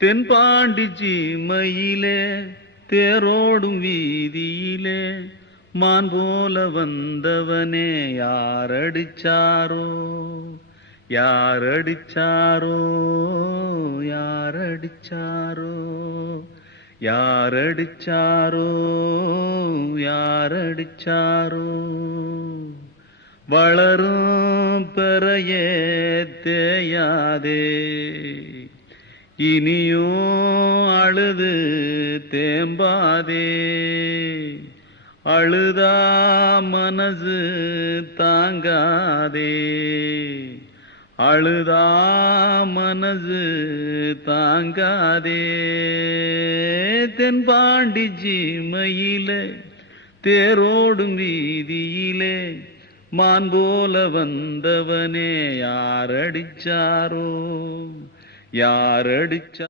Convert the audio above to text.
தென்பாண்டி சீமையிலே தேரோடும் வீதியிலே மான் போல வந்தவனே யாரடிச்சாரோ யாரடிச்சாரோ யாரடிச்சாரோ யாரடிச்சாரோ யாரடிச்சாரோ வளரும் பெறையே தேயாதே இனியும் அழுது தேம்பாதே அழுதா மனசு தாங்காதே அழுதா மனசு தாங்காதே தென்பாண்டி சீமையிலே தேரோடும் வீதியிலே மான் போல வந்தவனே யாரடிச்சாரோ யாரடிச்சா